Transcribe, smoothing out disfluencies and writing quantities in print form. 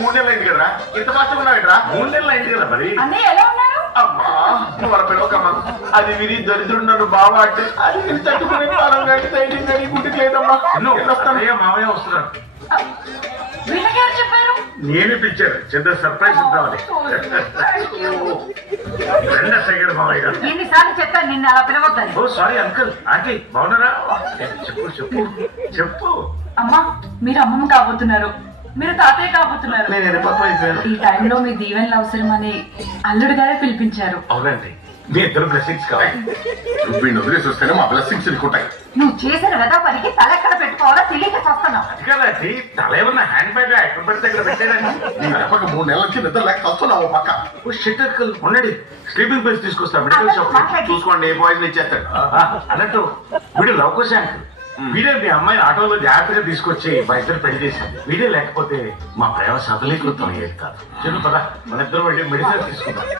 3 నెలలు అయింది కదరా, ఇంత మాత్రం ఉన్నావేట్రా? 3 నెలలు అయింది కదా మరి. అన్నయ్య ఎలా ఉన్నారు? అమ్మా నువ్వు వాళ్ళ పిలవకమ్మా. అది విని దరిద్రుడు నన్ను బావా అంటే అది విని తట్టుకునే కాలం కానీ ధైర్యం కానీ గుడ్డికి లేదమ్మా. అన్నయ్య మామయ్య వస్తున్నారు. వీళ్ళకి ఎవరు చెప్పారు? నేనే పిలిచారు, చిన్న సర్ప్రైజ్ ఇద్దామని. రెండు సెకండ్ మామయ్య గారు. ఎన్నిసార్లు చెప్పాను నిన్ను అలా పిలవద్దని. ఓ సారీ అంకుల్, ఆంటీ బాగున్నారా? చెప్పు చెప్పు చెప్పు. అమ్మా మీరు అమ్మమ్మ కాబోతున్నారు, మీరు తాతయ్య కాబోతున్నారు. నేను ఎన్నిపత్రం అయిపోయాను. ఈ టైంలో మీ దీవెనలు అవసరమని అల్లుడు గారే పిలిపించారు. అవునండి, మీ ఇద్దరు బ్లెస్సింగ్స్ కావాలి. నువ్వు వీడిని వదిలేసి వస్తేనే మా బ్లెస్సింగ్స్ నీకుంటాయి. నువ్వు చేసిన వెదా పనికి తల ఎక్కడ పెట్టుకోవాలో తెలియక చూస్తున్నావు. అది కదండి, తల ఏమన్నా హ్యాండ్ బ్యాగ్ ఎక్కడ పడితే అక్కడ పెట్టానండి. నీ నెపక 3 నెలల నుంచి నిద్ర లేక వస్తున్నావు పక్క. ఓ షిట్ అంకుల్, ఉండండి స్లీపింగ్ ప్లేస్ తీసుకొస్తా. మెడికల్ షాప్ చూసుకోండి, ఏ పాయిజన్ ఇచ్చేస్తాడు. అన్నట్టు వీడు లవకుశ అంకుల్. వీడే మీ అమ్మాయిని ఆటోలో జాగ్రత్తగా తీసుకొచ్చి మా ఇద్దరు పెళ్లి చేశాడు. వీడే లేకపోతే మా ప్రేమ సఫలీకృతం అయ్యేది కాదు. చెప్పు పద, మన ఇద్దరు వెళ్ళి మెడిసిన్ తీసుకుందాం.